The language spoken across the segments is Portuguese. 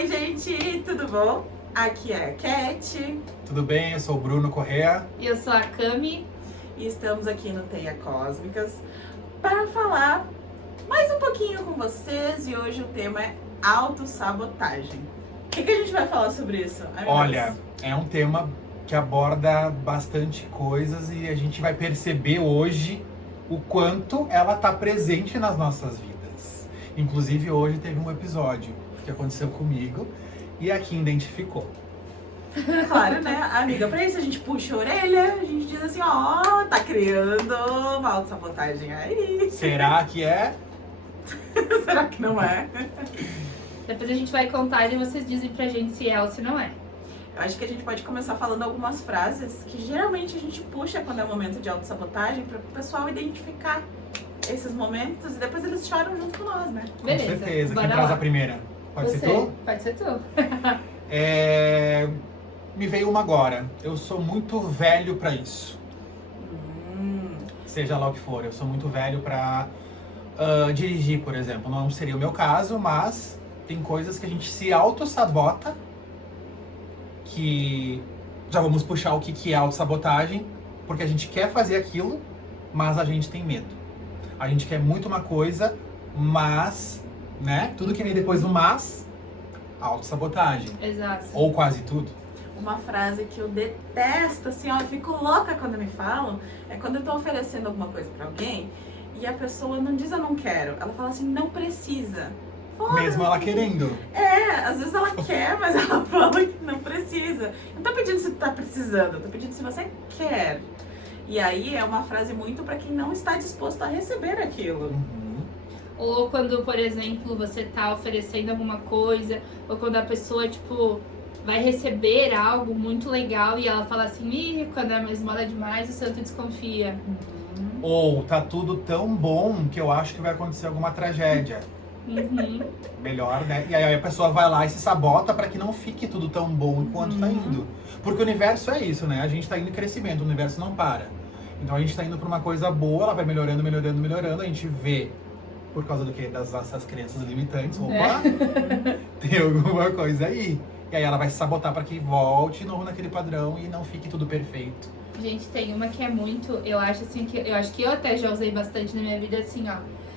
Oi, gente, tudo bom? Aqui é a Cat. Tudo bem? Eu sou o Bruno Correa. E eu sou a Cami. E estamos aqui no Teia Cósmicas para falar mais um pouquinho com vocês. E hoje o tema é autossabotagem. O que a gente vai falar sobre isso? Olha, é um tema que aborda bastante coisas e a gente vai perceber hoje o quanto ela está presente nas nossas vidas. Inclusive hoje teve um episódio que aconteceu comigo e aqui identificou. Claro, né, amiga? Pra isso a gente puxa a orelha, a gente diz assim, ó, tá criando uma autossabotagem aí. Será que é? Será que não é? Depois a gente vai contar e vocês dizem pra gente se é ou se não é. Eu acho que a gente pode começar falando algumas frases que geralmente a gente puxa quando é um momento de autossabotagem para o pessoal identificar esses momentos e depois eles choram junto com nós, né? Beleza. Com certeza. Quem Bora traz lá. a primeira? Pode ser tu? Pode ser tu. Me veio uma agora. Eu sou muito velho pra isso. Seja lá o que for. Eu sou muito velho pra dirigir, por exemplo. Não seria o meu caso, mas tem coisas que a gente se auto-sabota, que já vamos puxar o que é autossabotagem, porque a gente quer fazer aquilo, mas a gente tem medo. A gente quer muito uma coisa, mas, né? Tudo que vem depois do mas, autossabotagem. Exato. Ou quase tudo. Uma frase que eu detesto, assim, ó, eu fico louca quando me falam, é quando eu tô oferecendo alguma coisa pra alguém e a pessoa não diz eu não quero, ela fala assim, não precisa. Foda-se. Mesmo ela querendo. Às vezes ela quer, mas ela fala que não precisa. Não tô pedindo se tu tá precisando, tô pedindo se você quer. E aí é uma frase muito pra quem não está disposto a receber aquilo. Uhum. Ou quando, por exemplo, você tá oferecendo alguma coisa, ou quando a pessoa, tipo, vai receber algo muito legal e ela fala assim, ih, quando a esmola é demais, o santo desconfia. Ou tá tudo tão bom que eu acho que vai acontecer alguma tragédia. Uhum. Melhor, né? E aí a pessoa vai lá e se sabota pra que não fique tudo tão bom enquanto tá indo. Porque o universo é isso, né? A gente tá indo em crescimento, o universo não para. Então a gente tá indo pra uma coisa boa, ela vai melhorando, melhorando, melhorando. A gente vê, por causa do quê? Das nossas crenças limitantes. Opa! Tem alguma coisa aí. E aí ela vai se sabotar pra que volte de novo naquele padrão e não fique tudo perfeito. Gente, tem uma que é muito, eu acho que eu até já usei bastante na minha vida, assim, ó.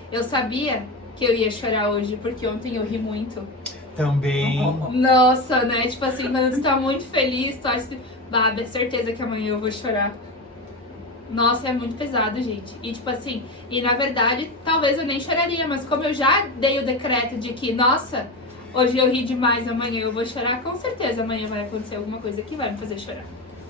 Eu sabia que eu ia chorar hoje, porque ontem eu ri muito. Também. Nossa, né? Tipo assim, quando tu tá muito feliz, tu acha assim, é certeza que amanhã eu vou chorar. Nossa, é muito pesado, gente. E tipo assim, e na verdade, talvez eu nem choraria, mas como eu já dei o decreto de que, nossa, hoje eu ri demais, amanhã eu vou chorar, com certeza amanhã vai acontecer alguma coisa que vai me fazer chorar.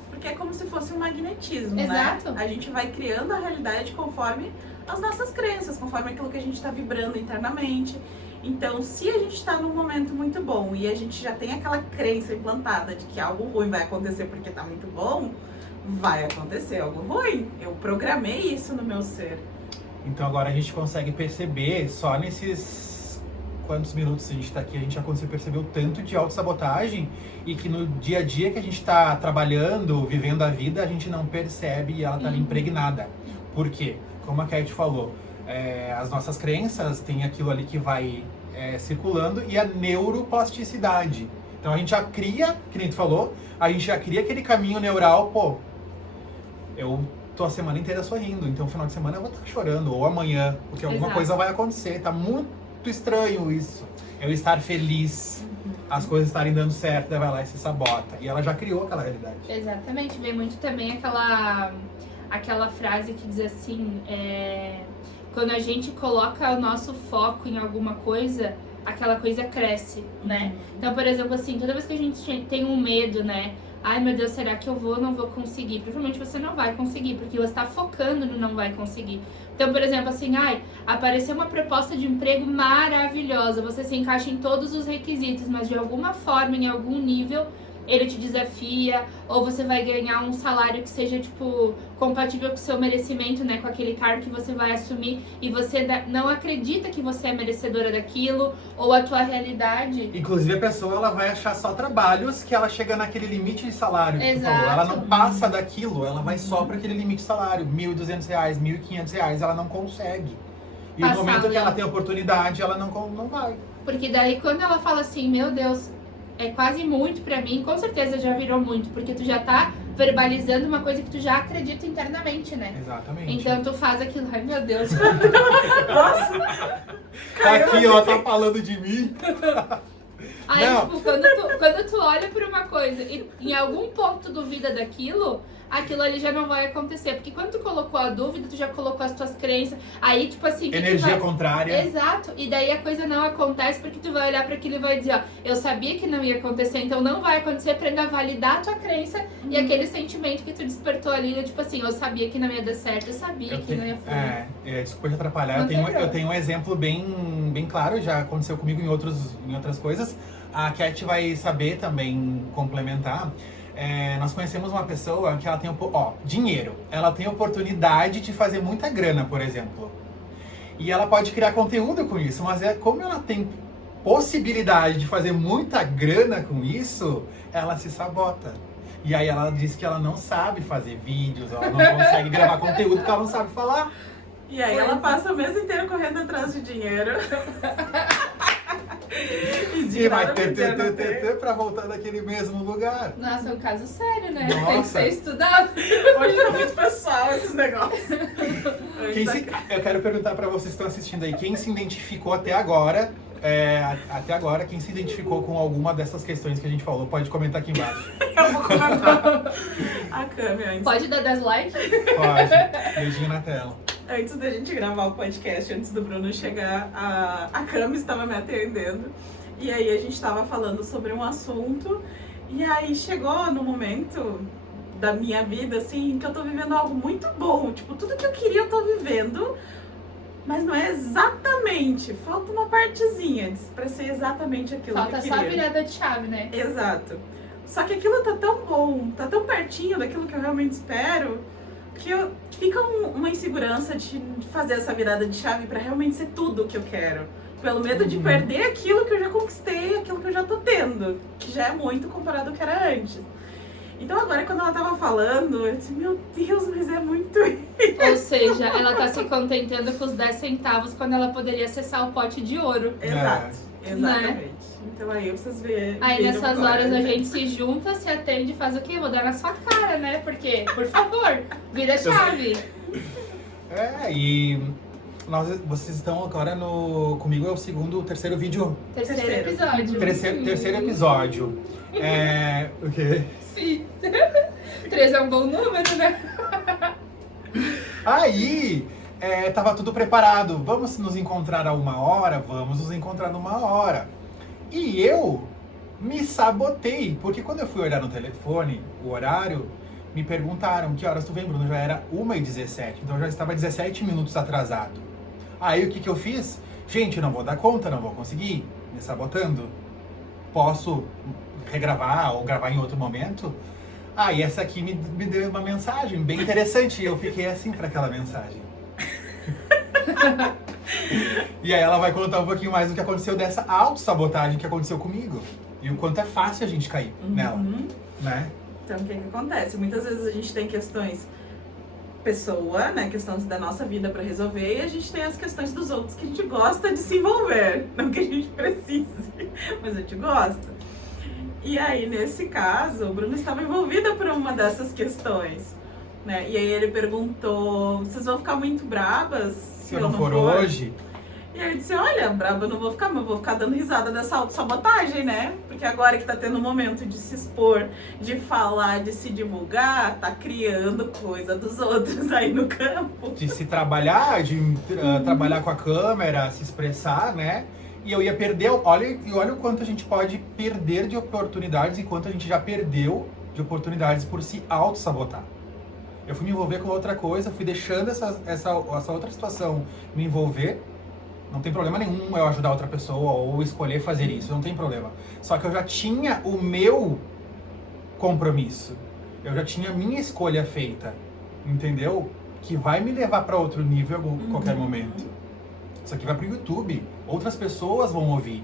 Porque é como se fosse um magnetismo, Exato. né? A gente vai criando a realidade conforme as nossas crenças, conforme aquilo que a gente está vibrando internamente. Então, se a gente está num momento muito bom e a gente já tem aquela crença implantada de que algo ruim vai acontecer porque tá muito bom, vai acontecer algo ruim. Eu programei isso no meu ser. Então agora a gente consegue perceber, só nesses quantos minutos a gente tá aqui, a gente já conseguiu perceber o tanto de autossabotagem e que no dia a dia que a gente tá trabalhando, vivendo a vida, a gente não percebe e ela tá ali impregnada. Por quê? Como a Cat falou, as nossas crenças têm aquilo ali que vai circulando e a neuroplasticidade. Então a gente já cria, que nem tu falou, a gente já cria aquele caminho neural, pô, eu tô a semana inteira sorrindo, então no final de semana eu vou estar chorando, ou amanhã, porque alguma Exato. coisa vai acontecer, tá muito estranho isso. Eu estar feliz, as coisas estarem dando certo, daí vai lá e se sabota. E ela já criou aquela realidade. Exatamente, vem muito também aquela frase que diz assim, quando a gente coloca o nosso foco em alguma coisa, aquela coisa cresce, né? Então, por exemplo, assim, toda vez que a gente tem um medo, né? Ai, meu Deus, será que eu vou ou não vou conseguir? Provavelmente você não vai conseguir, porque você está focando no não vai conseguir. Então, por exemplo, assim, apareceu uma proposta de emprego maravilhosa, você se encaixa em todos os requisitos, mas de alguma forma, em algum nível, ele te desafia, ou você vai ganhar um salário que seja, tipo, compatível com o seu merecimento, né, com aquele cargo que você vai assumir, e você não acredita que você é merecedora daquilo, ou a tua realidade. Inclusive a pessoa ela vai achar só trabalhos que ela chega naquele limite de salário. Que tu Exato. falou. Ela não passa daquilo, ela vai só para aquele limite de salário, R$1.200, R$1.500, ela não consegue. E no Passar, momento que né? ela tem oportunidade, ela não vai. Porque daí, quando ela fala assim, meu Deus, é quase muito pra mim, com certeza já virou muito, porque tu já tá verbalizando uma coisa que tu já acredita internamente, né? Exatamente. Então tu faz aquilo, ai meu Deus. Nossa! Aqui, ó, tá falando de mim. Aí, Não. tipo, quando tu olha por uma coisa e em algum ponto tu duvida daquilo, aquilo ali já não vai acontecer. Porque quando tu colocou a dúvida, tu já colocou as tuas crenças. Aí, tipo assim... Energia contrária. Exato. E daí a coisa não acontece porque tu vai olhar pra aquilo e vai dizer, ó, eu sabia que não ia acontecer, então não vai acontecer, pra ainda validar a tua crença e aquele sentimento que tu despertou ali, tipo assim, eu sabia que não ia dar certo, eu sabia que não ia fluir. Desculpa te atrapalhar, Não tem eu problema. tenho um exemplo bem claro, já aconteceu comigo em outras coisas. A Cat vai saber também complementar. Nós conhecemos uma pessoa que ela tem dinheiro. Ela tem oportunidade de fazer muita grana, por exemplo. E ela pode criar conteúdo com isso, mas como ela tem possibilidade de fazer muita grana com isso, ela se sabota. E aí ela diz que ela não sabe fazer vídeos, ela não consegue gravar conteúdo porque ela não sabe falar. E aí ela passa o mês inteiro correndo atrás de dinheiro. E vai ter pra voltar naquele mesmo lugar. Nossa, é um caso sério, né? Nossa. Tem que ser estudado. Hoje tá muito pessoal esses negócios. Eu quero perguntar pra vocês que estão assistindo aí, quem se identificou até agora, quem se identificou com alguma dessas questões que a gente falou, pode comentar aqui embaixo. Eu vou comentar a câmera antes. Pode dar dislike? Pode. Beijinho na tela. Antes da gente gravar o podcast, antes do Bruno chegar, a Cami estava me atendendo. E aí a gente estava falando sobre um assunto. E aí chegou no momento da minha vida, assim, que eu tô vivendo algo muito bom. Tipo, tudo que eu queria eu tô vivendo. Mas não é exatamente. Falta uma partezinha pra ser exatamente aquilo Falta que eu só a queria. virada de chave, né? Exato. Só que aquilo tá tão bom, tá tão pertinho daquilo que eu realmente espero, que fica uma insegurança de fazer essa virada de chave pra realmente ser tudo o que eu quero. Pelo medo de perder aquilo que eu já conquistei, aquilo que eu já tô tendo, que já é muito comparado ao que era antes. Então agora, quando ela tava falando, eu disse, meu Deus, mas é muito isso. Ou seja, ela tá se contentando com os 10 centavos quando ela poderia acessar o pote de ouro. Exato, exatamente. Então aí vocês verem. Aí nessas horas a gente se junta, se atende e faz o quê? Vou dar na sua cara, né? Porque, por favor, vira a chave. E vocês estão agora comigo, é o terceiro vídeo. Terceiro episódio. Terceiro episódio. O quê? Sim. 3 é um bom número, né? Aí, tava tudo preparado. Vamos nos encontrar a 1 hora? Vamos nos encontrar numa hora. E eu me sabotei, porque quando eu fui olhar no telefone o horário, me perguntaram que horas tu vem, Bruno? Já era 1h17, então eu já estava 17 minutos atrasado. Aí o que eu fiz? Gente, não vou dar conta, não vou conseguir, me sabotando. Posso regravar ou gravar em outro momento? Aí essa aqui me deu uma mensagem bem interessante e eu fiquei assim para aquela mensagem. E aí ela vai contar um pouquinho mais do que aconteceu dessa autossabotagem que aconteceu comigo. E o quanto é fácil a gente cair nela, né? Então, o que acontece? Muitas vezes a gente tem questões pessoa, né? Questões da nossa vida pra resolver, e a gente tem as questões dos outros que a gente gosta de se envolver. Não que a gente precise, mas a gente gosta. E aí, nesse caso, o Bruno estava envolvido por uma dessas questões, né? E aí ele perguntou, vocês vão ficar muito brabas Se eu não for hoje... E aí eu disse, olha, braba eu não vou ficar, mas eu vou ficar dando risada dessa autossabotagem, né? Porque agora que tá tendo o momento de se expor, de falar, de se divulgar, tá criando coisa dos outros aí no campo. De se trabalhar, de trabalhar com a câmera, se expressar, né? E eu ia perder, olha o quanto a gente pode perder de oportunidades e quanto a gente já perdeu de oportunidades por se auto-sabotar. Eu fui me envolver com outra coisa, fui deixando essa outra situação me envolver. Não tem problema nenhum eu ajudar outra pessoa ou escolher fazer isso, não tem problema. Só que eu já tinha o meu compromisso. Eu já tinha a minha escolha feita, entendeu? Que vai me levar para outro nível em qualquer momento. Isso aqui vai pro YouTube, outras pessoas vão ouvir.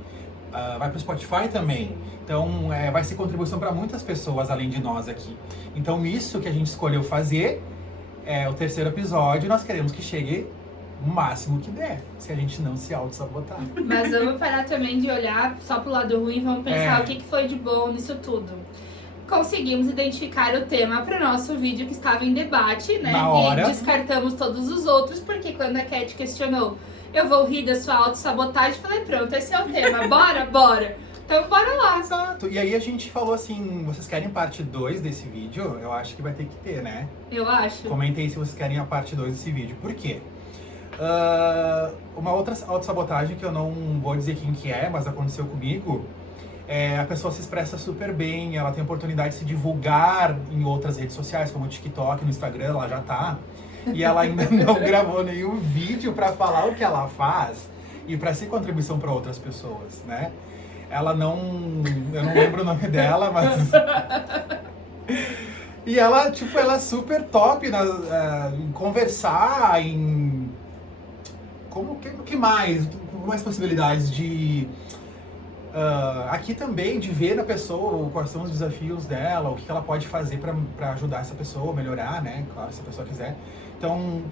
Vai pro Spotify também. Então vai ser contribuição para muitas pessoas além de nós aqui. Então isso que a gente escolheu fazer é o terceiro episódio. Nós queremos que chegue o máximo que der, se a gente não se auto-sabotar. Mas vamos parar também de olhar só pro lado ruim, vamos pensar É. o que foi de bom nisso tudo. Conseguimos identificar o tema para o nosso vídeo que estava em debate, né? Na hora. E descartamos todos os outros, porque quando a Cat questionou, eu vou rir da sua autossabotagem, falei, pronto, esse é o tema, bora, bora. Então bora lá. Exato. E aí a gente falou assim, vocês querem parte 2 desse vídeo? Eu acho que vai ter que ter, né? Eu acho. Comentem aí se vocês querem a parte 2 desse vídeo. Por quê? Uma outra autossabotagem que eu não vou dizer quem que é, mas aconteceu comigo, a pessoa se expressa super bem, ela tem oportunidade de se divulgar em outras redes sociais, como o TikTok, no Instagram, ela já tá. E ela ainda não gravou nenhum vídeo pra falar o que ela faz e pra ser contribuição pra outras pessoas, né? Ela não... eu não lembro o nome dela, mas... E ela, tipo, ela é super top em conversar, em... Como que mais? Mais possibilidades de... aqui também, de ver na pessoa quais são os desafios dela, o que ela pode fazer pra ajudar essa pessoa a melhorar, né? Claro, se a pessoa quiser. Então...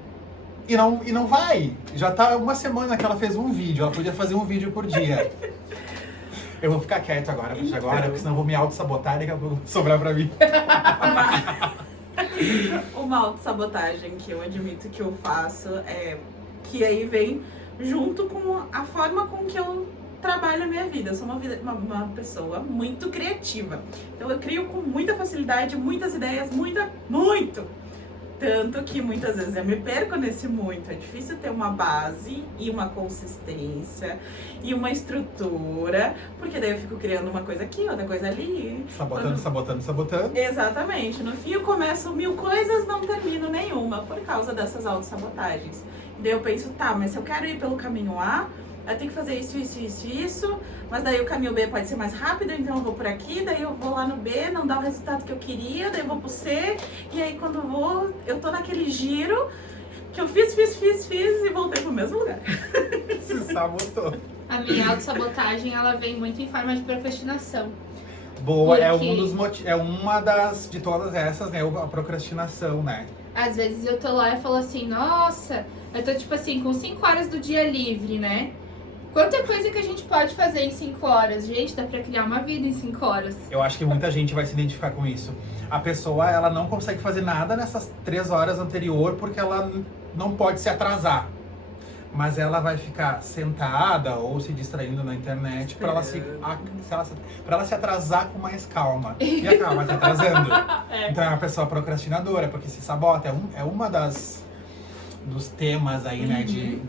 E não vai! Já tá uma semana que ela fez um vídeo, ela podia fazer um vídeo por dia. Eu vou ficar quieto agora, porque senão eu vou me auto-sabotar e daqui a pouco vai sobrar pra mim. Uma autossabotagem que eu admito que eu faço que aí vem junto com a forma com que eu trabalho a minha vida. Eu sou uma pessoa muito criativa. Então eu crio com muita facilidade, muitas ideias, muito! Tanto que muitas vezes eu me perco nesse muito. É difícil ter uma base e uma consistência e uma estrutura, porque daí eu fico criando uma coisa aqui, outra coisa ali. Sabotando. Exatamente. No fim eu começo 1000 coisas, não termino nenhuma por causa dessas autossabotagens. Daí eu penso, tá, mas se eu quero ir pelo caminho A, eu tenho que fazer isso, mas daí o caminho B pode ser mais rápido, então eu vou por aqui, daí eu vou lá no B, não dá o resultado que eu queria, daí eu vou pro C, e aí quando eu tô naquele giro que eu fiz e voltei pro mesmo lugar. Se sabotou. A minha autossabotagem, ela vem muito em forma de procrastinação. Boa, é Porque- uma das de todas essas, né? A procrastinação, né? Às vezes eu tô lá e falo assim, nossa, eu tô tipo assim, com 5 horas do dia livre, né? Quanta coisa que a gente pode fazer em 5 horas? Gente, dá pra criar uma vida em 5 horas. Eu acho que muita gente vai se identificar com isso. A pessoa, ela não consegue fazer nada nessas 3 horas anterior porque ela não pode se atrasar. Mas ela vai ficar sentada ou se distraindo na internet pra ela se atrasar com mais calma. E a calma tá atrasando. Então é uma pessoa procrastinadora, porque se sabota. É uma dos temas aí, né, de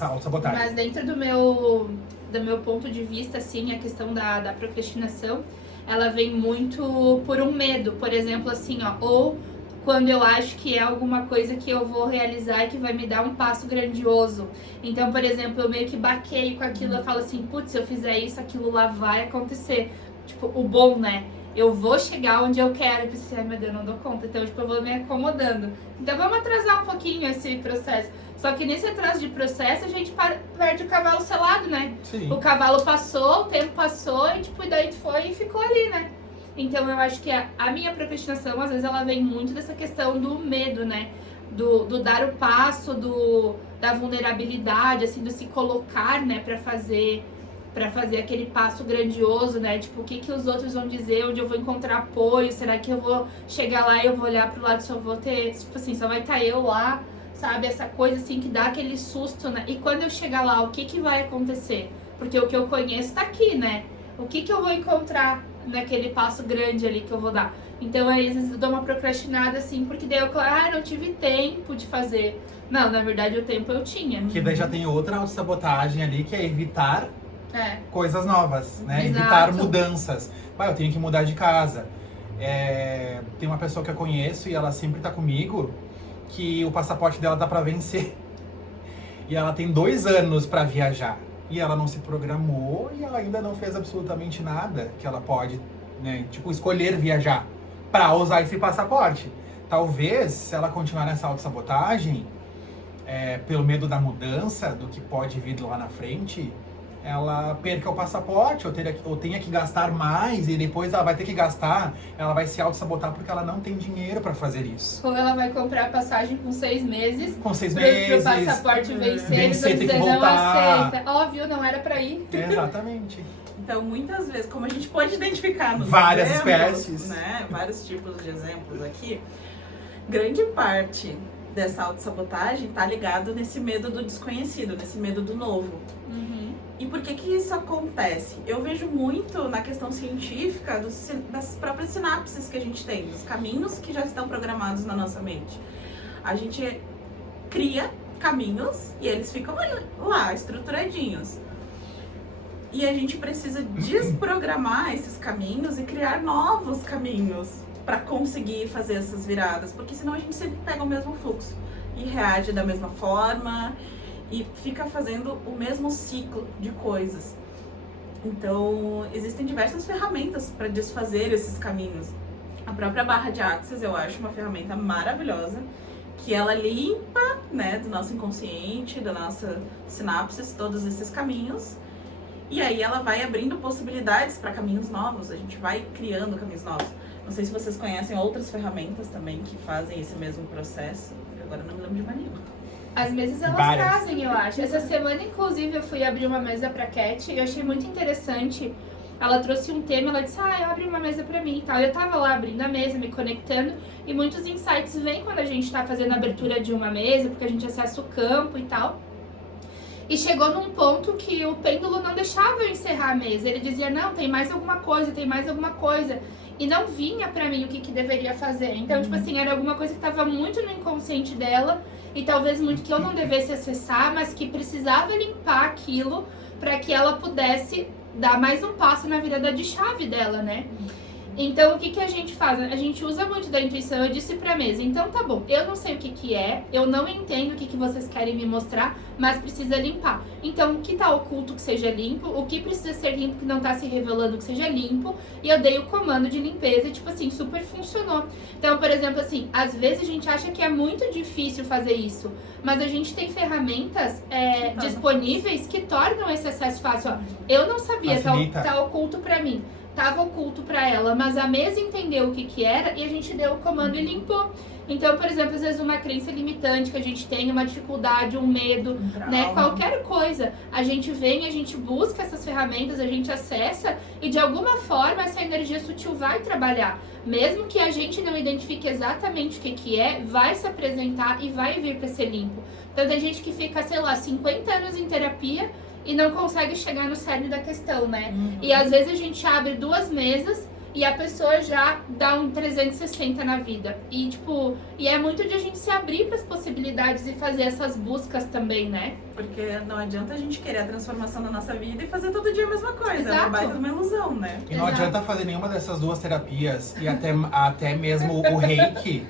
autossabotagem. Mas dentro do meu ponto de vista, assim, a questão da procrastinação, ela vem muito por um medo. Por exemplo, assim, ó, ou quando eu acho que é alguma coisa que eu vou realizar e que vai me dar um passo grandioso. Então, por exemplo, eu meio que baqueio com aquilo, eu falo assim, putz, se eu fizer isso, aquilo lá vai acontecer. Tipo, o bom, né? Eu vou chegar onde eu quero. Eu pensei, ai meu Deus, eu não dou conta. Então, tipo, eu vou me acomodando. Então, vamos atrasar um pouquinho esse processo. Só que nesse atraso de processo, a gente perde o cavalo selado, né? Sim. O cavalo passou, o tempo passou e, tipo, daí foi e ficou ali, né? Então, eu acho que a minha procrastinação, às vezes, ela vem muito dessa questão do medo, né? Do dar o passo, da vulnerabilidade, assim, do se colocar, né, pra fazer aquele passo grandioso, né? Tipo, o que os outros vão dizer, onde eu vou encontrar apoio, será que eu vou chegar lá e eu vou olhar pro lado e só vou ter, tipo assim, só vai estar eu lá, sabe? Essa coisa, assim, que dá aquele susto, né? E quando eu chegar lá, o que vai acontecer? Porque o que eu conheço tá aqui, né? O que eu vou encontrar naquele passo grande ali que eu vou dar? Então, aí, às vezes, eu dou uma procrastinada, assim, porque daí eu, não tive tempo de fazer. Não, na verdade, o tempo eu tinha. Que daí já tem outra autossabotagem ali, que é evitar coisas novas, né? Exato. Evitar mudanças. Eu tenho que mudar de casa. Tem uma pessoa que eu conheço e ela sempre tá comigo, que o passaporte dela tá pra vencer. E ela tem 2 anos pra viajar. E ela não se programou e ela ainda não fez absolutamente nada que ela pode, né? Tipo, escolher viajar pra usar esse passaporte. Talvez, se ela continuar nessa autossabotagem, pelo medo da mudança, do que pode vir lá na frente, ela perca o passaporte ou tenha que gastar mais e depois ela vai ter que gastar, ela vai se auto-sabotar porque ela não tem dinheiro para fazer isso. Ou ela vai comprar a passagem com 6 meses. Com 6 Pro meses. passaporte vencer, eles vão tem que dizer não voltar. aceita. Óbvio, não era pra ir. Exatamente. Então, muitas vezes, como a gente pode identificar nos Várias exemplos, espécies. né, vários tipos de exemplos aqui, grande parte dessa autossabotagem está ligado nesse medo do desconhecido, nesse medo do novo. Uhum. E por que que isso acontece? Eu vejo muito na questão científica das próprias sinapses que a gente tem, dos caminhos que já estão programados na nossa mente. A gente cria caminhos e eles ficam lá, estruturadinhos. E a gente precisa desprogramar esses caminhos e criar novos caminhos para conseguir fazer essas viradas, porque senão a gente sempre pega o mesmo fluxo e reage da mesma forma e fica fazendo o mesmo ciclo de coisas. Então, existem diversas ferramentas para desfazer esses caminhos. A própria barra de Axis eu acho uma ferramenta maravilhosa, que ela limpa, né, do nosso inconsciente, da nossa sinapses, todos esses caminhos. E aí ela vai abrindo possibilidades para caminhos novos, a gente vai criando caminhos novos. Não sei se vocês conhecem outras ferramentas também que fazem esse mesmo processo. Agora não me lembro de mais nenhuma. As mesas elas Várias. trazem, eu acho. Essa semana, inclusive, eu fui abrir uma mesa pra Cat e eu achei muito interessante. Ela trouxe um tema, ela disse, eu abri uma mesa pra mim e tal. Eu tava lá abrindo a mesa, me conectando, e muitos insights vêm quando a gente tá fazendo a abertura de uma mesa, porque a gente acessa o campo e tal. E chegou num ponto que o pêndulo não deixava eu encerrar a mesa. Ele dizia, não, tem mais alguma coisa, tem mais alguma coisa. E não vinha pra mim o que deveria fazer. Então, tipo assim, era alguma coisa que tava muito no inconsciente dela, e talvez muito que eu não devesse acessar, mas que precisava limpar aquilo pra que ela pudesse dar mais um passo na virada de chave dela, né? Então, o que a gente faz? A gente usa muito da intuição. Eu disse pra mesa, então tá bom, eu não sei o que é, eu não entendo o que vocês querem me mostrar, mas precisa limpar. Então, o que tá oculto que seja limpo, o que precisa ser limpo que não tá se revelando que seja limpo, e eu dei o comando de limpeza e, tipo assim, super funcionou. Então, por exemplo, assim, às vezes a gente acha que é muito difícil fazer isso, mas a gente tem ferramentas disponíveis que tornam esse acesso fácil. Ó, eu não sabia, tá oculto pra mim. Tava oculto pra ela, mas a mesa entendeu o que era e a gente deu o comando e limpou. Então, por exemplo, às vezes uma crença limitante que a gente tem, uma dificuldade, um medo, né? Qualquer coisa, a gente vem, a gente busca essas ferramentas, a gente acessa e de alguma forma essa energia sutil vai trabalhar. Mesmo que a gente não identifique exatamente o que é, vai se apresentar e vai vir pra ser limpo. Então tem gente que fica, sei lá, 50 anos em terapia e não consegue chegar no cerne da questão, né? E às vezes a gente abre 2 mesas e a pessoa já dá um 360 na vida. E tipo, e é muito de a gente se abrir para as possibilidades e fazer essas buscas também, né? Porque não adianta a gente querer a transformação da nossa vida e fazer todo dia a mesma coisa. Exato. É uma baita de uma ilusão, né? E não adianta fazer nenhuma dessas 2 terapias e até mesmo o Reiki.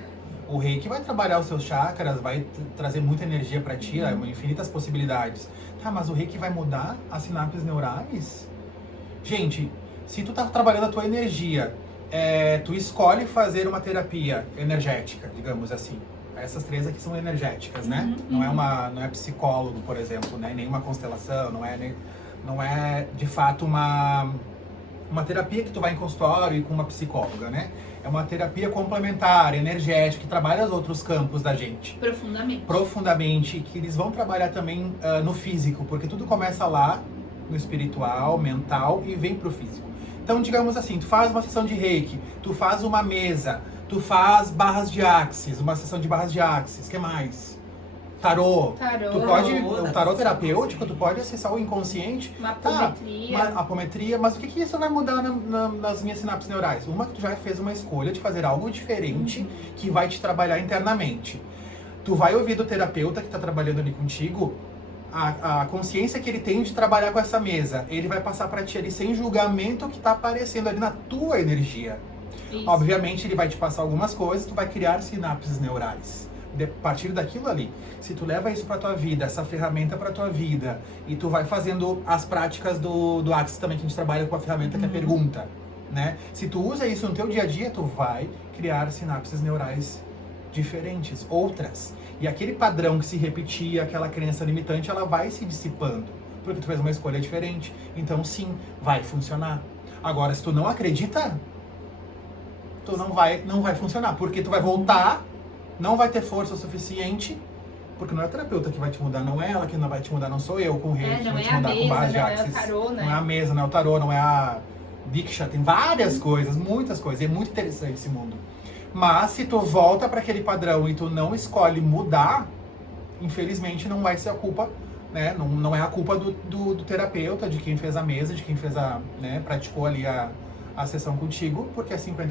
O Reiki vai trabalhar os seus chakras, vai trazer muita energia pra ti, infinitas possibilidades. Tá, mas o Reiki vai mudar as sinapses neurais? Gente, se tu tá trabalhando a tua energia, tu escolhe fazer uma terapia energética, digamos assim. Essas 3 aqui são energéticas, né? Não é psicólogo, por exemplo, né? Nenhuma constelação, não é de fato uma terapia que tu vai em consultório e com uma psicóloga, né? É uma terapia complementar, energética, que trabalha os outros campos da gente. Profundamente, que eles vão trabalhar também no físico, porque tudo começa lá, no espiritual, mental, e vem pro físico. Então, digamos assim, tu faz uma sessão de Reiki, tu faz uma mesa, tu faz barras de Axis, uma sessão de barras de Axis, o que mais? Tarô. Tu pode, o tarô terapêutico, tu pode acessar o inconsciente. Uma apometria. Apometria, mas o que isso vai mudar nas minhas sinapses neurais? Uma que tu já fez uma escolha de fazer algo diferente que vai te trabalhar internamente. Tu vai ouvir do terapeuta que tá trabalhando ali contigo a consciência que ele tem de trabalhar com essa mesa. Ele vai passar pra ti ali sem julgamento o que tá aparecendo ali na tua energia. Isso. Obviamente ele vai te passar algumas coisas, tu vai criar sinapses neurais. A partir daquilo ali, se tu leva isso pra tua vida, essa ferramenta pra tua vida, e tu vai fazendo as práticas do Axis também, que a gente trabalha com a ferramenta que é pergunta, né? Se tu usa isso no teu dia a dia, tu vai criar sinapses neurais diferentes, outras. E aquele padrão que se repetia, aquela crença limitante, ela vai se dissipando. porque tu fez uma escolha diferente. Então, sim, vai funcionar. Agora, se tu não acredita, tu não vai funcionar, porque tu vai voltar, não vai ter força o suficiente, porque não é o terapeuta que vai te mudar, não é ela que não vai te mudar, não sou eu com rei que não vai é te mudar com base de não é o Axis. tarô, né? Não é a mesa, não é o tarô, não é a Diksha, tem várias coisas, muitas coisas, é muito interessante esse mundo. Mas se tu volta para aquele padrão e tu não escolhe mudar, infelizmente não vai ser a culpa, né? Não é a culpa do terapeuta, de quem fez a mesa, de quem fez né, praticou ali a sessão contigo, porque é 50%,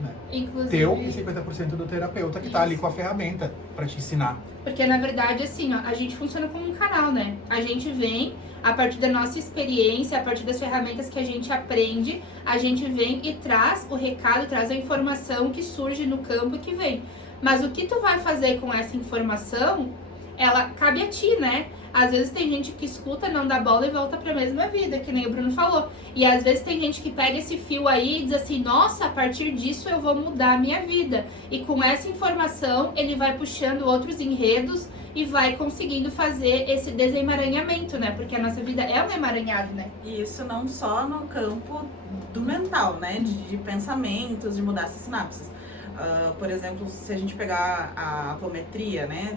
né? Inclusive, Teu e 50% do terapeuta que tá ali com a ferramenta para te ensinar. Porque, na verdade, assim, ó, a gente funciona como um canal, né? A gente vem, a partir da nossa experiência, a partir das ferramentas que a gente aprende, a gente vem e traz o recado, traz a informação que surge no campo e que vem. Mas o que tu vai fazer com essa informação, ela cabe a ti, né? Às vezes tem gente que escuta, não dá bola e volta pra mesma vida, que nem o Bruno falou. E às vezes tem gente que pega esse fio aí e diz assim, nossa, a partir disso eu vou mudar a minha vida. E com essa informação, ele vai puxando outros enredos e vai conseguindo fazer esse desemaranhamento, né? Porque a nossa vida é um emaranhado, né? E isso não só no campo do mental, né? De pensamentos, de mudar essas sinapses. Por exemplo, se a gente pegar a apometria, né?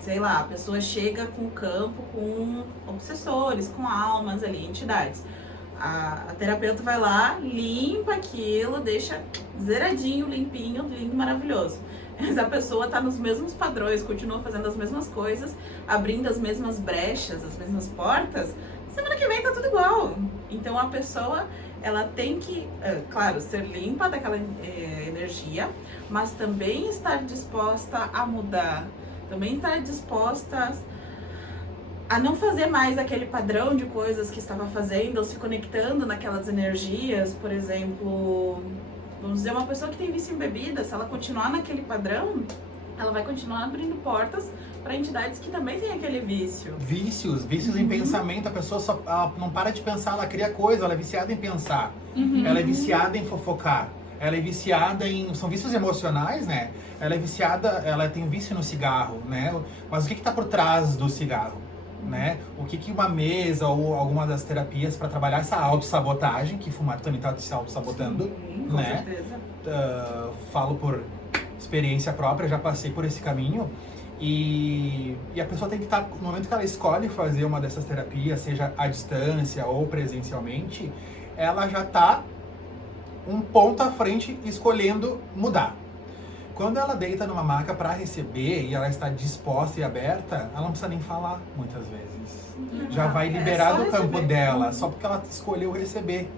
Sei lá, a pessoa chega com o campo, com obsessores, com almas ali, entidades. A terapeuta vai lá, limpa aquilo, deixa zeradinho, limpinho, lindo, maravilhoso. Mas a pessoa tá nos mesmos padrões, continua fazendo as mesmas coisas, abrindo as mesmas brechas, as mesmas portas. Semana que vem tá tudo igual. Então a pessoa, ela tem que, claro, ser limpa daquela energia, mas também estar disposta a mudar. Também estar disposta a não fazer mais aquele padrão de coisas que estava fazendo ou se conectando naquelas energias. Por exemplo, vamos dizer, uma pessoa que tem vício em bebida, se ela continuar naquele padrão, ela vai continuar abrindo portas para entidades que também têm aquele vício. Vícios em pensamento, a pessoa ela não para de pensar, ela cria coisa, ela é viciada em pensar, ela é viciada em fofocar. Ela é viciada em... São vícios emocionais, né? Ela é viciada... Ela tem vício no cigarro, né? Mas o que tá por trás do cigarro, né? O que uma mesa ou alguma das terapias para trabalhar essa autossabotagem, que fumar também tá se autossabotando, com né? certeza. Falo por experiência própria, já passei por esse caminho. E a pessoa tem que estar... No momento que ela escolhe fazer uma dessas terapias, seja à distância ou presencialmente, ela já tá um ponto à frente escolhendo mudar. Quando ela deita numa maca para receber e ela está disposta e aberta, ela não precisa nem falar muitas vezes. Já vai liberar do campo dela, só porque ela escolheu receber.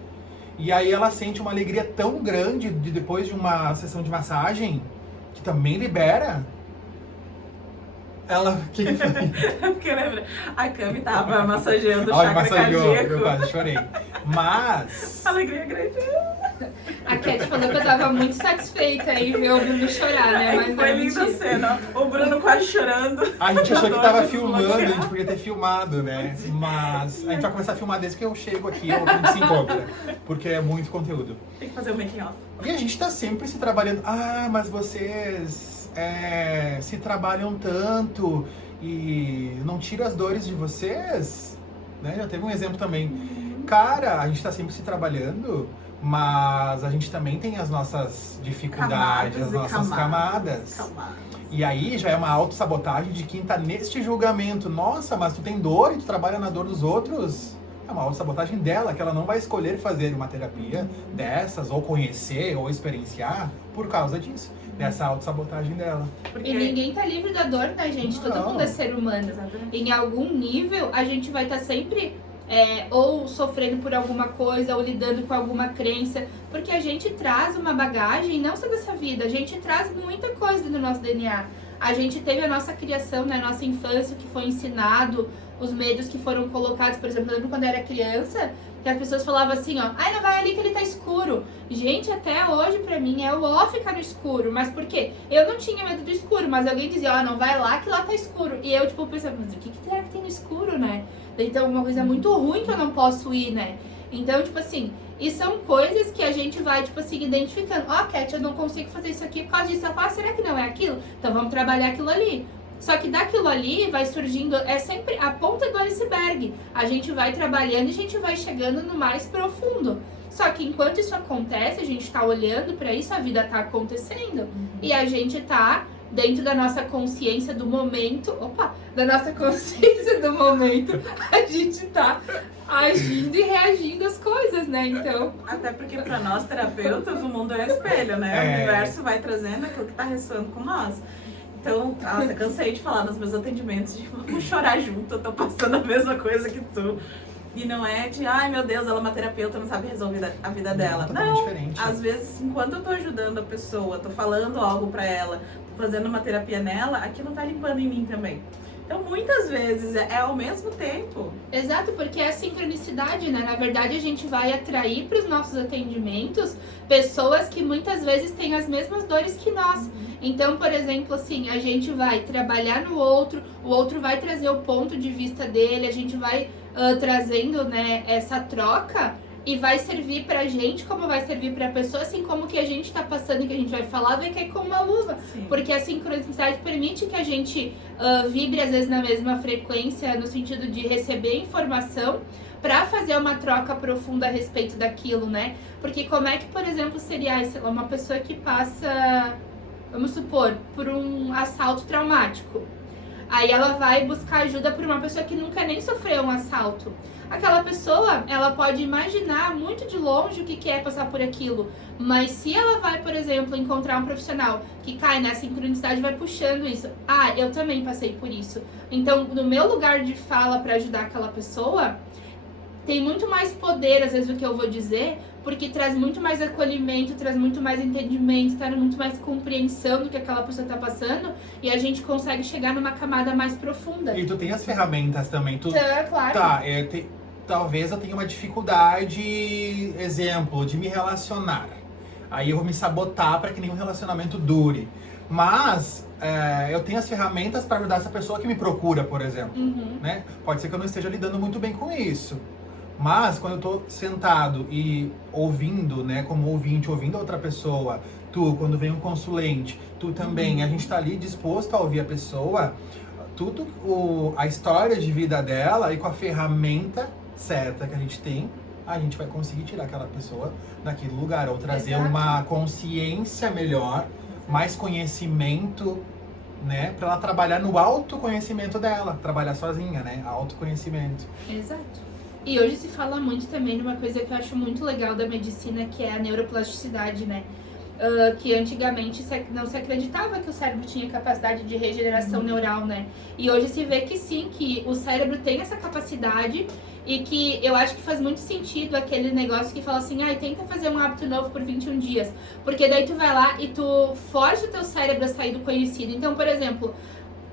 E aí ela sente uma alegria tão grande depois de uma sessão de massagem, que também libera. Ela... Porque lembra, a Cami tava massageando o Olha, chakra massageou, cardíaco. eu quase chorei. Mas... Alegria grande. A Cat falou que eu tava muito satisfeita em ver o Bruno chorar, né? Mas Foi não é linda a mentira. cena. O Bruno quase chorando. A gente achou que tava Adoro filmando, a esse gente podia ter filmado, né? Mas a gente vai começar a filmar desde que eu chego aqui, ou a gente se encontra. Porque é muito conteúdo. Tem que fazer o making off. E a gente tá sempre se trabalhando. Ah, mas vocês se trabalham tanto e não tira as dores de vocês? Né? Já teve um exemplo também. Cara, a gente tá sempre se trabalhando, mas a gente também tem as nossas dificuldades, as nossas camadas. E aí já é uma autossabotagem de quem tá neste julgamento. Nossa, mas tu tem dor e tu trabalha na dor dos outros? É uma autossabotagem dela, que ela não vai escolher fazer uma terapia dessas, ou conhecer, ou experienciar, por causa disso. Dessa autossabotagem dela. Porque... E ninguém tá livre da dor, né, gente? Todo Não. mundo é ser humano. Exatamente. Em algum nível, a gente vai estar sempre ou sofrendo por alguma coisa, ou lidando com alguma crença, porque a gente traz uma bagagem, não só dessa vida, a gente traz muita coisa no nosso DNA. A gente teve a nossa criação, né, a nossa infância, o que foi ensinado, os medos que foram colocados. Por exemplo, eu lembro quando eu era criança, que as pessoas falavam assim, ó, ai, não vai ali que ele tá escuro. Gente, até hoje pra mim é o ó ficar no escuro. Mas por quê? Eu não tinha medo do escuro, mas alguém dizia, ó, não vai lá que lá tá escuro. E eu, tipo, pensava, mas o que será que tem no escuro, né? Então, uma coisa muito ruim que eu não posso ir, né? Então, tipo assim, e são coisas que a gente vai, tipo assim, identificando. Ó, Cat, eu não consigo fazer isso aqui por causa disso. Eu falo, será que não é aquilo? Então vamos trabalhar aquilo ali. Só que daquilo ali vai surgindo, é sempre a ponta do iceberg. A gente vai trabalhando e a gente vai chegando no mais profundo. Só que enquanto isso acontece, a gente tá olhando pra isso, a vida tá acontecendo. E a gente tá dentro da nossa consciência do momento, da nossa consciência do momento, a gente tá agindo e reagindo às coisas, né? Então, Até porque pra nós terapeutas o mundo é espelho, né? O universo vai trazendo aquilo que tá ressoando com nós. Então, nossa, eu cansei de falar nos meus atendimentos de vamos chorar junto, eu tô passando a mesma coisa que tu. E não é de, ai meu Deus, ela é uma terapeuta, não sabe resolver a vida dela. Totalmente diferente. Às vezes, enquanto eu tô ajudando a pessoa, tô falando algo pra ela, tô fazendo uma terapia nela, aquilo tá limpando em mim também. Então, muitas vezes, é ao mesmo tempo. exato, porque é a sincronicidade, né? Na verdade, a gente vai atrair para os nossos atendimentos pessoas que muitas vezes têm as mesmas dores que nós. Então, por exemplo, assim, a gente vai trabalhar no outro, o outro vai trazer o ponto de vista dele, a gente vai trazendo, né, essa troca e vai servir pra gente como vai servir pra pessoa, assim como que a gente tá passando e que a gente vai falar vai cair como uma luva. Sim. Porque a sincronicidade permite que a gente vibre às vezes na mesma frequência, no sentido de receber informação pra fazer uma troca profunda a respeito daquilo, né? Porque como é que, por exemplo, seria, sei lá, uma pessoa que passa, vamos supor, por um assalto traumático. Aí ela vai buscar ajuda por uma pessoa que nunca nem sofreu um assalto. Aquela pessoa, ela pode imaginar muito de longe o que é passar por aquilo. Mas se ela vai, por exemplo, encontrar um profissional que cai nessa sincronicidade, vai puxando isso. Ah, eu também passei por isso. Então, no meu lugar de fala para ajudar aquela pessoa, tem muito mais poder, às vezes, do que eu vou dizer, porque traz muito mais acolhimento, traz muito mais entendimento, traz muito mais compreensão do que aquela pessoa tá passando, e a gente consegue chegar numa camada mais profunda. E tu tem as ferramentas também. Tu, Então, claro. tá, talvez eu tenha uma dificuldade, exemplo, de me relacionar. Aí eu vou me sabotar para que nenhum relacionamento dure. Mas eu tenho as ferramentas para ajudar essa pessoa que me procura, por exemplo. Né? Pode ser que eu não esteja lidando muito bem com isso. Mas quando eu tô sentado e ouvindo, né, como ouvinte, ouvindo a outra pessoa, tu, quando vem um consulente, tu também, a gente tá ali disposto a ouvir a pessoa, tudo a história de vida dela e com a ferramenta certa que a gente tem, a gente vai conseguir tirar aquela pessoa daquele lugar, ou trazer Exato. uma consciência melhor, mais conhecimento, né, pra ela trabalhar no autoconhecimento dela, trabalhar sozinha, né, autoconhecimento. Exato. E hoje se fala muito também de uma coisa que eu acho muito legal da medicina, que é a neuroplasticidade, né? Que antigamente não se acreditava que o cérebro tinha capacidade de regeneração neural, né? E hoje se vê que sim, que o cérebro tem essa capacidade e que eu acho que faz muito sentido aquele negócio que fala assim, tenta fazer um hábito novo por 21 dias. Porque daí tu vai lá e tu força o teu cérebro a sair do conhecido. Então, por exemplo,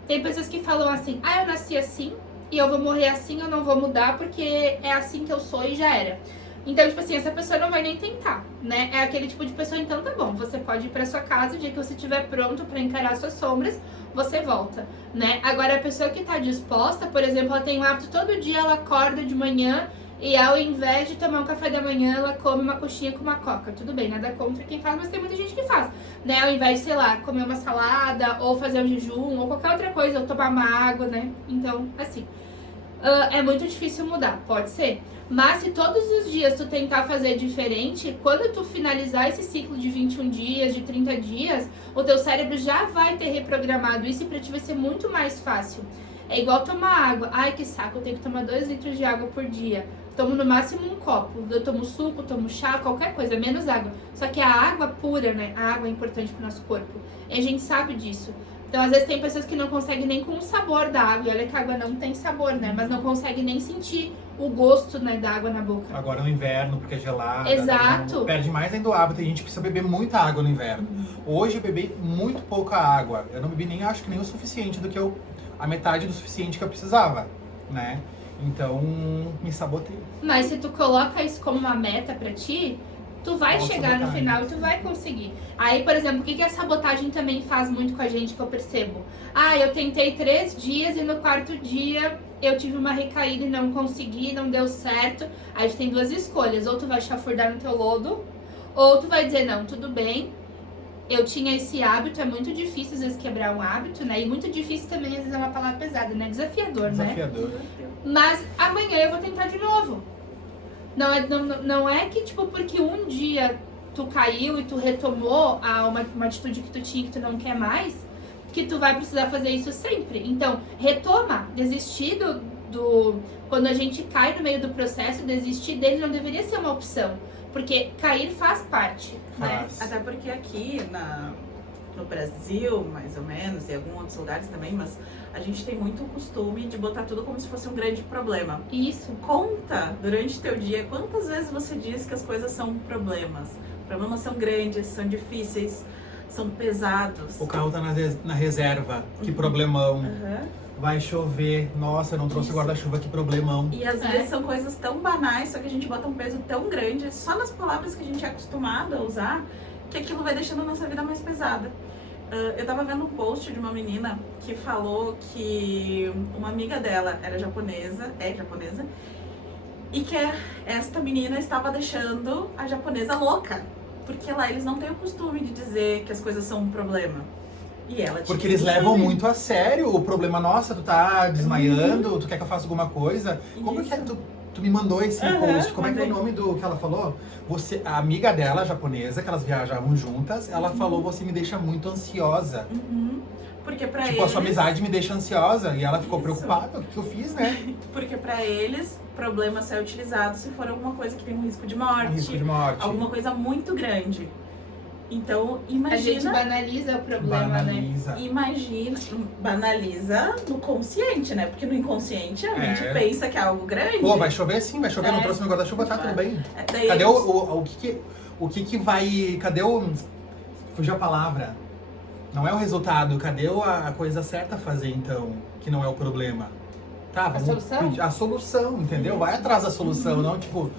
tem pessoas que falam assim, eu nasci assim, e eu vou morrer assim, eu não vou mudar porque é assim que eu sou e já era. Então, tipo assim, essa pessoa não vai nem tentar, né? É aquele tipo de pessoa, então tá bom, você pode ir pra sua casa, o dia que você estiver pronto pra encarar suas sombras, você volta, né? Agora, a pessoa que tá disposta, por exemplo, ela tem um hábito, todo dia ela acorda de manhã e ao invés de tomar um café da manhã, ela come uma coxinha com uma coca. Tudo bem, nada contra quem faz, mas tem muita gente que faz, né? Ao invés de, sei lá, comer uma salada, ou fazer um jejum, ou qualquer outra coisa, ou tomar uma água, né? Então, assim... é muito difícil mudar, pode ser. Mas se todos os dias tu tentar fazer diferente, quando tu finalizar esse ciclo de 21 dias, de 30 dias, o teu cérebro já vai ter reprogramado isso e pra ti vai ser muito mais fácil. É igual tomar água. Ai, que saco, eu tenho que tomar 2 litros de água por dia. Tomo no máximo um copo. Eu tomo suco, tomo chá, qualquer coisa, menos água. Só que a água pura, né? A água é importante pro nosso corpo. E a gente sabe disso. Então, às vezes, tem pessoas que não conseguem nem com o sabor da água. E olha que a água não tem sabor, né? Mas não conseguem nem sentir o gosto, né, da água na boca. Agora no inverno, porque é gelado. Exato. Né? Perde mais ainda o hábito. Tem gente que precisa beber muita água no inverno. Hoje eu bebi muito pouca água. Eu não bebi nem, acho que nem o suficiente do que a metade do suficiente que eu precisava, né? Então, me sabotei. Mas se tu coloca isso como uma meta pra ti, tu vai chegar no Sabotagem. final e tu vai conseguir. Aí, por exemplo, o que a sabotagem também faz muito com a gente, que eu percebo? Eu tentei 3 dias e no 4º dia eu tive uma recaída e não consegui, não deu certo. Aí tu tem 2 escolhas, ou tu vai chafurdar no teu lodo, ou tu vai dizer, não, tudo bem, eu tinha esse hábito, é muito difícil às vezes quebrar um hábito, né? E muito difícil também, às vezes é uma palavra pesada, né? Desafiador, né? Desafiador. Mas amanhã eu vou tentar de novo. Não é que, tipo, porque um dia tu caiu e tu retomou uma atitude que tu tinha que tu não quer mais, que tu vai precisar fazer isso sempre. Então, retoma. Desistir quando a gente cai no meio do processo, desistir dele não deveria ser uma opção. Porque cair faz parte, né? Até porque aqui no Brasil, mais ou menos, e em alguns outros lugares também, mas a gente tem muito o costume de botar tudo como se fosse um grande problema. Isso. Conta durante teu dia quantas vezes você diz que as coisas são problemas. Problemas são grandes, são difíceis, são pesados. O carro tá na reserva, que problemão. Uhum. Vai chover, nossa, eu não trouxe guarda-chuva, que problemão. E às vezes são coisas tão banais, só que a gente bota um peso tão grande só nas palavras que a gente é acostumado a usar, que aquilo vai deixando a nossa vida mais pesada. Eu tava vendo um post de uma menina que falou que uma amiga dela é japonesa, e que esta menina estava deixando a japonesa louca, porque lá eles não têm o costume de dizer que as coisas são um problema. E ela tinha Porque eles levam muito a sério o problema. Nossa, tu tá desmaiando, tu quer que eu faça alguma coisa? Como que é? Tu me mandou esse post, como é que é o nome do que ela falou? A amiga dela, japonesa, que elas viajavam juntas, ela falou, você me deixa muito ansiosa. Porque pra tipo, eles... a sua amizade me deixa ansiosa. E ela ficou Isso. preocupada, o que eu fiz, né? Porque pra eles, problema ser utilizado se for alguma coisa que tem um risco de morte. Um risco de morte. Alguma coisa muito grande. Então, imagina... A gente banaliza o problema, né? Imagina, banaliza no consciente, né? Porque no inconsciente a mente pensa que é algo grande. Pô, vai chover sim, vai chover, não trouxe meu guarda-chuva, tá tudo bem. Cadê o que vai... Cadê o... Fugiu a palavra. Não é o resultado, cadê a coisa certa a fazer então, que não é o problema? Tá, vamos solução? A solução, entendeu? Vai atrás da solução, não tipo...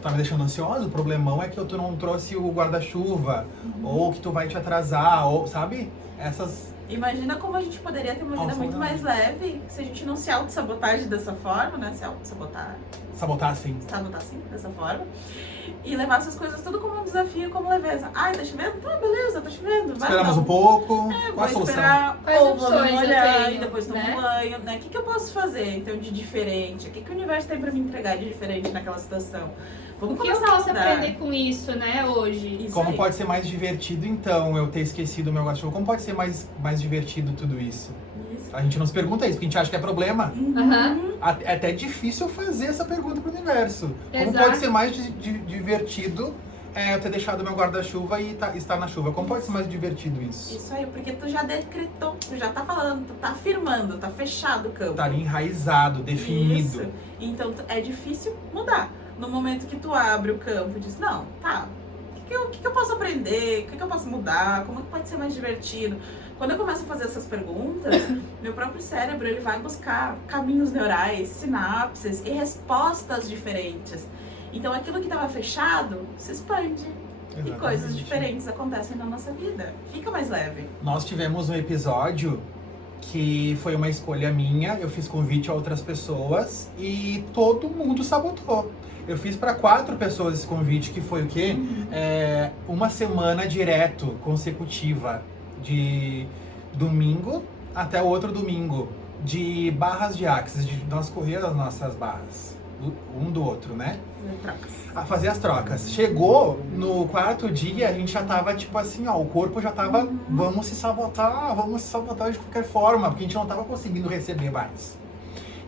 Tá me deixando ansiosa, o problemão é que tu não trouxe o guarda-chuva, ou que tu vai te atrasar, ou, sabe? Essas... Imagina como a gente poderia ter uma vida muito mais leve se a gente não se auto-sabotasse dessa forma, né? Se auto-sabotar. Sabotar assim. Sabotar assim, dessa forma. E levar essas coisas tudo como um desafio, como leveza. Ai, tá chovendo? Tá, beleza, tá chovendo. Vai, esperamos um pouco. Qual a solução? Quais ou vou opções molhar, eu tenho, e depois tomo né? banho, né? O que eu posso fazer, então, de diferente? O que o universo tem pra me entregar de diferente naquela situação? Vamos O que eu começar a posso mudar. aprender com isso, né, hoje? Isso Como aí. pode ser mais divertido, então, eu ter esquecido o meu guarda-chuva? Como pode ser mais divertido tudo isso? Isso. A gente não se pergunta isso, porque a gente acha que é problema. Aham. É até difícil fazer essa pergunta pro universo. Como Exato. pode ser mais divertido eu ter deixado meu guarda-chuva e estar na chuva? Como pode ser mais divertido isso? Isso aí, porque tu já decretou, tu já tá falando, tu tá afirmando, tá fechado o campo. Estar enraizado, definido. Isso. Então é difícil mudar. No momento que tu abre o campo e diz, não, tá, o que eu posso aprender? O que eu posso mudar? Como que pode ser mais divertido? Quando eu começo a fazer essas perguntas, meu próprio cérebro ele vai buscar caminhos neurais, sinapses e respostas diferentes. Então aquilo que estava fechado se expande. E coisas diferentes acontecem na nossa vida. Fica mais leve. Nós tivemos um episódio que foi uma escolha minha, eu fiz convite a outras pessoas e todo mundo sabotou. Eu fiz para 4 pessoas esse convite, que foi o quê? Uma semana direto, consecutiva, de domingo até o outro domingo, de barras de axis, de nós correr as nossas barras, um do outro, né? A fazer as trocas. Chegou no 4º dia, a gente já tava tipo assim, ó, o corpo já tava, vamos se sabotar de qualquer forma, porque a gente não tava conseguindo receber mais.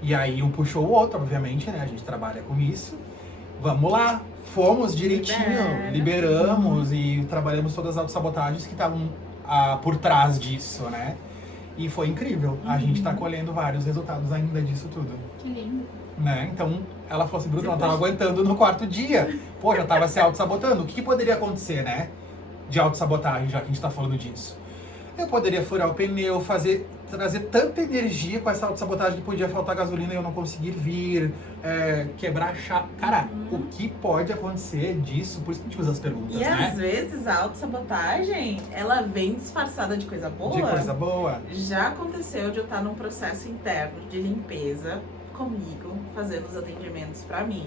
E aí um puxou o outro, obviamente, né? A gente trabalha com isso. Vamos lá, fomos direitinho, liberamos e trabalhamos todas as autossabotagens que estavam por trás disso, né? E foi incrível. A gente tá colhendo vários resultados ainda disso tudo. Que lindo. Né? Então, ela falou assim, Bruno, ela tava aguentando no 4º dia. Pô, já tava se auto-sabotando. O que poderia acontecer, né? De auto-sabotagem, já que a gente tá falando disso. Eu poderia furar o pneu, trazer tanta energia com essa auto-sabotagem que podia faltar gasolina e eu não conseguir vir, quebrar a chapa. Cara, o que pode acontecer disso? Por isso que a gente usa as perguntas, E né? às vezes a autossabotagem, ela vem disfarçada de coisa boa. De coisa boa. Já aconteceu de eu estar num processo interno de limpeza comigo, fazendo os atendimentos pra mim.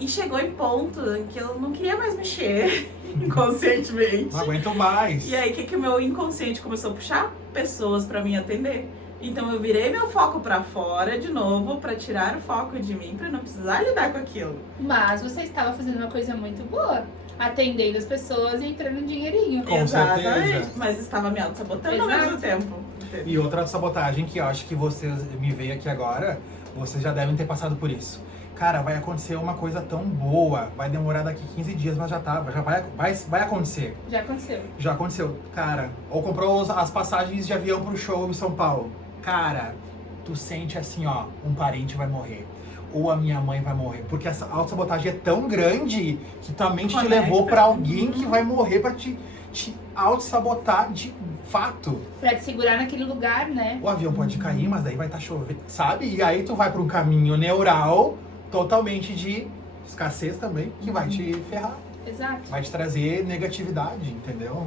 E chegou em ponto em que eu não queria mais mexer inconscientemente. Não aguento mais. E aí, o que o meu inconsciente começou a puxar? Pessoas pra me atender. Então eu virei meu foco pra fora de novo, pra tirar o foco de mim, pra não precisar lidar com aquilo. Mas você estava fazendo uma coisa muito boa. Atendendo as pessoas e entrando um dinheirinho. Com certeza. Mas estava me auto-sabotando ao Exato. mesmo tempo. E outra sabotagem que eu acho que vocês me veio aqui agora, vocês já devem ter passado por isso. Cara, vai acontecer uma coisa tão boa, vai demorar daqui 15 dias, mas já vai acontecer. Já aconteceu. Já aconteceu. Cara, ou comprou as passagens de avião pro show em São Paulo. Cara, tu sente assim, ó, um parente vai morrer. Ou a minha mãe vai morrer. Porque essa autossabotagem é tão grande que tua mente te levou pra alguém que vai morrer pra te autossabotar de fato. Pra te segurar naquele lugar, né? O avião pode cair, mas daí vai estar chovendo, sabe? E aí tu vai pra um caminho neural totalmente de escassez também, que vai te ferrar. Exato. Vai te trazer negatividade, entendeu?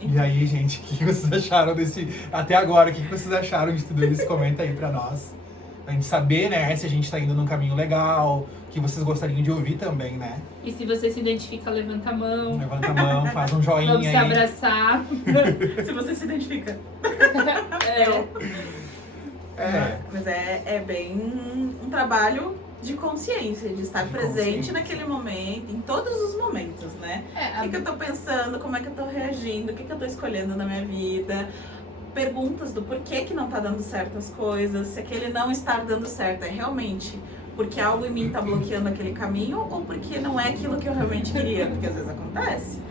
E aí, gente, o que vocês acharam desse... Até agora, o que vocês acharam de tudo isso? Comenta aí pra nós. Pra gente saber, né, se a gente tá indo num caminho legal, que vocês gostariam de ouvir também, né? E se você se identifica, levanta a mão. Levanta a mão, faz um joinha Vamos aí. se abraçar. Se você se identifica. É. Mas é bem um trabalho de consciência, de estar De presente consciência. naquele momento, em todos os momentos, né? O que eu tô pensando, como é que eu tô reagindo, o que eu tô escolhendo na minha vida. Perguntas do porquê que não tá dando certo as coisas, se aquele não estar dando certo é realmente porque algo em mim tá bloqueando aquele caminho ou porque não é aquilo que eu realmente queria, porque às vezes acontece.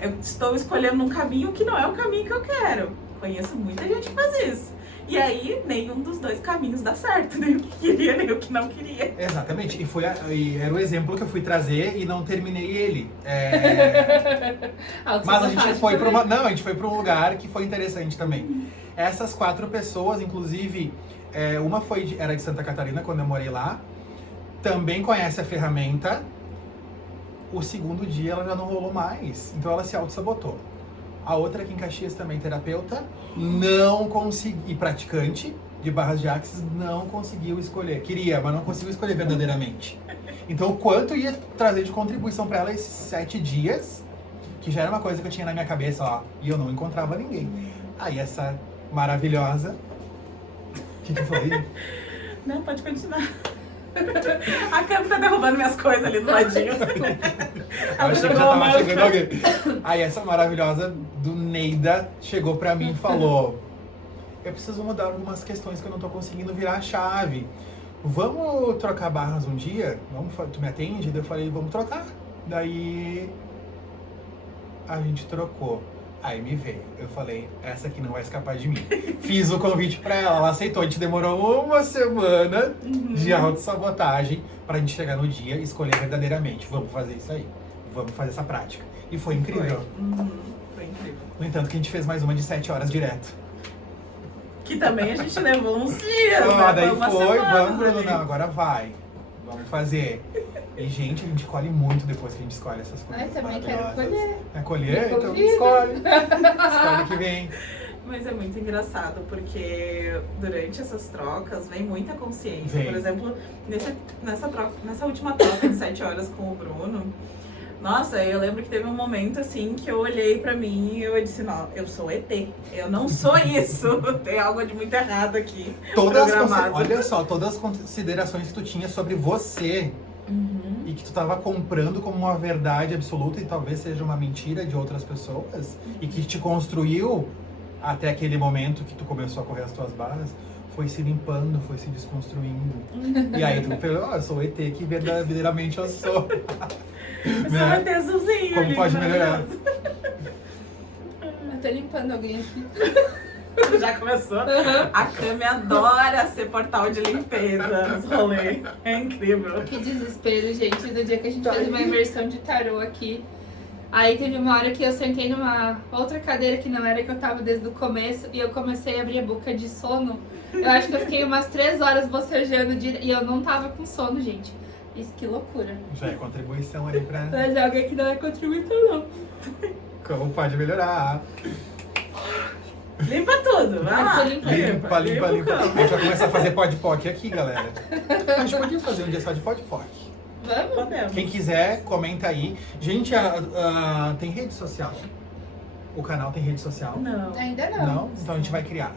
Eu estou escolhendo um caminho que não é o caminho que eu quero. Conheço muita gente que faz isso. E aí, nenhum dos dois caminhos dá certo, nem o que queria, nem o que não queria. Exatamente, e era o exemplo que eu fui trazer e não terminei ele. Mas a gente foi para a gente foi para um lugar que foi interessante também. Essas 4 pessoas, inclusive, uma era de Santa Catarina, quando eu morei lá, também conhece a ferramenta. O segundo dia ela já não rolou mais, então ela se auto-sabotou. A outra aqui em Caxias também, terapeuta, não consegui, e praticante de barras de axis, não conseguiu escolher. Queria, mas não conseguiu escolher verdadeiramente. Então, o quanto ia trazer de contribuição para ela esses 7 dias, que já era uma coisa que eu tinha na minha cabeça, ó, e eu não encontrava ninguém. Aí essa maravilhosa... O que foi? Não, pode continuar. A Cami tá derrubando minhas coisas ali do ladinho. Eu achei que já tava chegando alguém. Aí essa maravilhosa do Neida chegou pra mim e falou: eu preciso mudar algumas questões que eu não tô conseguindo virar a chave. Vamos trocar barras um dia? Tu me atende? Daí eu falei, vamos trocar. Daí a gente trocou. Aí me veio. Eu falei, essa aqui não vai escapar de mim. Fiz o convite pra ela, ela aceitou. A gente demorou uma semana de autossabotagem pra gente chegar no dia e escolher verdadeiramente. Vamos fazer isso aí. Vamos fazer essa prática. E foi incrível. Foi incrível. No entanto, que a gente fez mais uma de 7 horas direto. Que também a gente levou uns dias, Ah, né? daí uma foi, semana vamos, Bruno, ali. não, agora vai. Vamos fazer. E, gente, a gente colhe muito depois que a gente escolhe essas coisas. Ai, também quero maravilhosas. colher. É colher? Me Então convida. escolhe. Escolhe que vem. Mas é muito engraçado, porque durante essas trocas vem muita consciência. Vem. Por exemplo, nessa última troca de 7 horas com o Bruno, nossa, eu lembro que teve um momento assim que eu olhei pra mim e eu disse, não, eu sou ET, eu não sou isso, tem algo de muito errado aqui. Olha só, todas as considerações que tu tinha sobre você e que tu tava comprando como uma verdade absoluta e talvez seja uma mentira de outras pessoas e que te construiu até aquele momento que tu começou a correr as tuas barras, foi se limpando, foi se desconstruindo. E aí tu falou, eu sou o ET que verdadeiramente eu sou. Eu sou um ET azulzinho. Como ali, pode melhorar? maravilhoso. Eu tô limpando alguém aqui. Já começou? A Cami adora ser portal de limpeza, os rolês. É incrível. Que desespero, gente, do dia que a gente fez uma imersão de tarô aqui. Aí teve uma hora que eu sentei numa outra cadeira que não era que eu tava desde o começo e eu comecei a abrir a boca de sono. Eu acho que eu fiquei umas 3 horas bocejando e eu não tava com sono, gente. Isso, que loucura. Já é contribuição ali pra... Mas é alguém que não é contribuição, não. Como pode melhorar? Limpa tudo, vai lá. Limpa, Limpa. o A gente campo. vai começar a fazer podpoc aqui, galera. A gente podia fazer um dia só de podpoc. Vamos? Podemos. Quem quiser, comenta aí. Gente, tem rede social? O canal tem rede social? Não. Ainda não. Não? Então a gente vai criar.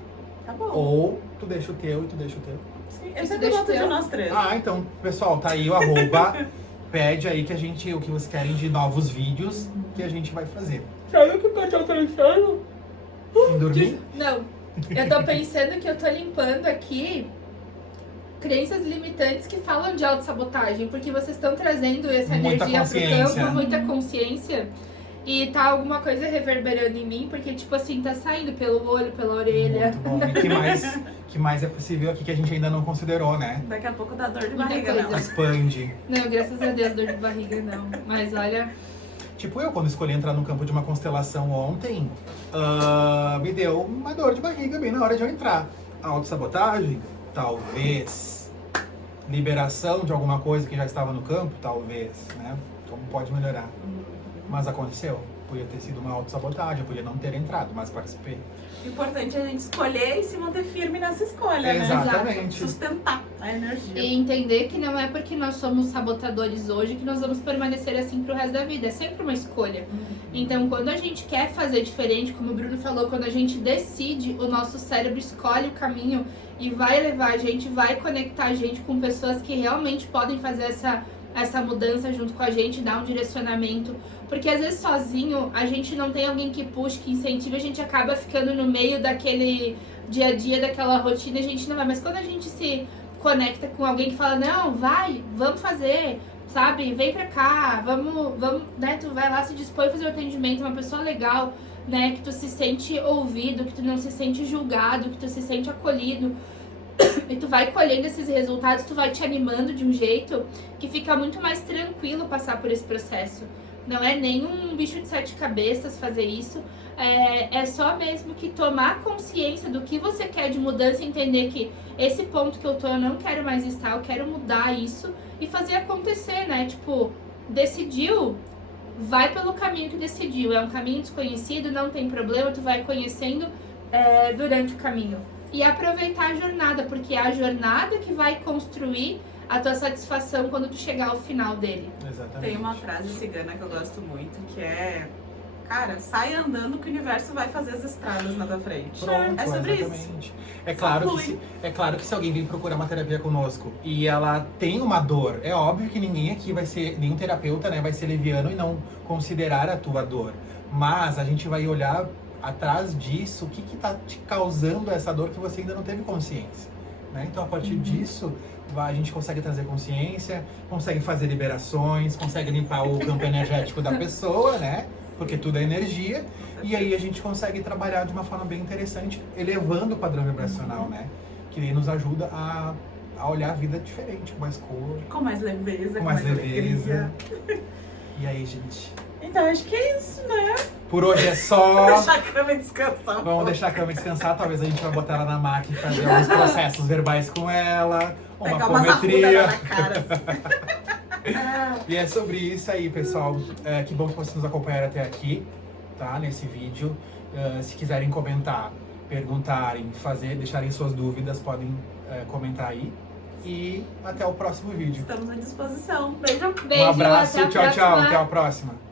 Tá bom. Ou tu deixa o teu e tu deixa o teu. Sim, eu Você sempre deixa boto de teu? nós três. Ah, então, pessoal, tá aí o arroba. Pede aí que a gente, o que vocês querem de novos vídeos que a gente vai fazer. Sabe o que eu tô pensando? Em dormir? Não. Eu tô pensando que eu tô limpando aqui crenças limitantes que falam de autossabotagem, porque vocês estão trazendo essa Muita energia pro consciência. campo, muita consciência. E tá alguma coisa reverberando em mim, porque, tipo assim, tá saindo pelo olho, pela orelha. Muito bom. E que mais é possível aqui que a gente ainda não considerou, né? Daqui a pouco dá dor de Muita barriga, coisa. não. Expande. Não, graças a Deus, dor de barriga não. Mas olha, Tipo, eu quando escolhi entrar no campo de uma constelação ontem, me deu uma dor de barriga bem na hora de eu entrar. Autossabotagem? Talvez. Liberação de alguma coisa que já estava no campo? Talvez, né? Como pode melhorar. Mas aconteceu. Podia ter sido uma autossabotagem, eu podia não ter entrado, mas participei. O importante é a gente escolher e se manter firme nessa escolha, né? Exatamente. Sustentar a energia. e entender que não é porque nós somos sabotadores hoje que nós vamos permanecer assim pro resto da vida. É sempre uma escolha. Então, quando a gente quer fazer diferente, como o Bruno falou, quando a gente decide, o nosso cérebro escolhe o caminho e vai levar a gente, vai conectar a gente com pessoas que realmente podem fazer essa mudança junto com a gente, dar um direcionamento. Porque às vezes sozinho a gente não tem alguém que puxe, que incentive, a gente acaba ficando no meio daquele dia a dia, daquela rotina, a gente não vai. Mas quando a gente se conecta com alguém que fala, não, vai, vamos fazer, sabe? Vem pra cá, vamos, né? Tu vai lá, se dispõe a fazer o atendimento, uma pessoa legal, né? Que tu se sente ouvido, que tu não se sente julgado, que tu se sente acolhido. E tu vai colhendo esses resultados, tu vai te animando de um jeito que fica muito mais tranquilo passar por esse processo. Não é nem um bicho de 7 cabeças fazer isso, é só mesmo que tomar consciência do que você quer de mudança e entender que esse ponto que eu tô, eu não quero mais estar, eu quero mudar isso e fazer acontecer, né? Tipo, decidiu, vai pelo caminho que decidiu. É um caminho desconhecido, não tem problema, tu vai conhecendo durante o caminho. E aproveitar a jornada, porque é a jornada que vai construir a tua satisfação quando tu chegar ao final dele. Exatamente. Tem uma frase cigana que eu gosto muito, que é... Cara, sai andando que o universo vai fazer as estradas na tua frente. Pronto, É sobre exatamente. isso. É claro que se alguém vir procurar uma terapia conosco e ela tem uma dor, é óbvio que ninguém aqui vai ser, nenhum terapeuta, né, vai ser leviano e não considerar a tua dor. Mas a gente vai olhar atrás disso, o que tá te causando essa dor que você ainda não teve consciência, né? Então a partir disso, a gente consegue trazer consciência, consegue fazer liberações, consegue limpar o campo energético da pessoa, né? Porque tudo é energia. E aí a gente consegue trabalhar de uma forma bem interessante, elevando o padrão vibracional, né? Que nos ajuda a olhar a vida diferente, com mais cor, Com mais leveza, com mais alegria. leveza. E aí, gente? Então acho que é isso, né? Por hoje é só. Deixar a cama descansar. Vamos deixar a cama descansar. Talvez a gente vai botar ela na máquina e fazer alguns processos verbais com ela. Uma Pegar umas apometria. arrudas na cara. E é sobre isso aí, pessoal. Que bom que vocês nos acompanharam até aqui, tá? Nesse vídeo. Se quiserem comentar, perguntarem, deixarem suas dúvidas, podem comentar aí. E até o próximo vídeo. Estamos à disposição. Beijo. Beijo, Um abraço, até a tchau, tchau. próxima. Até a próxima.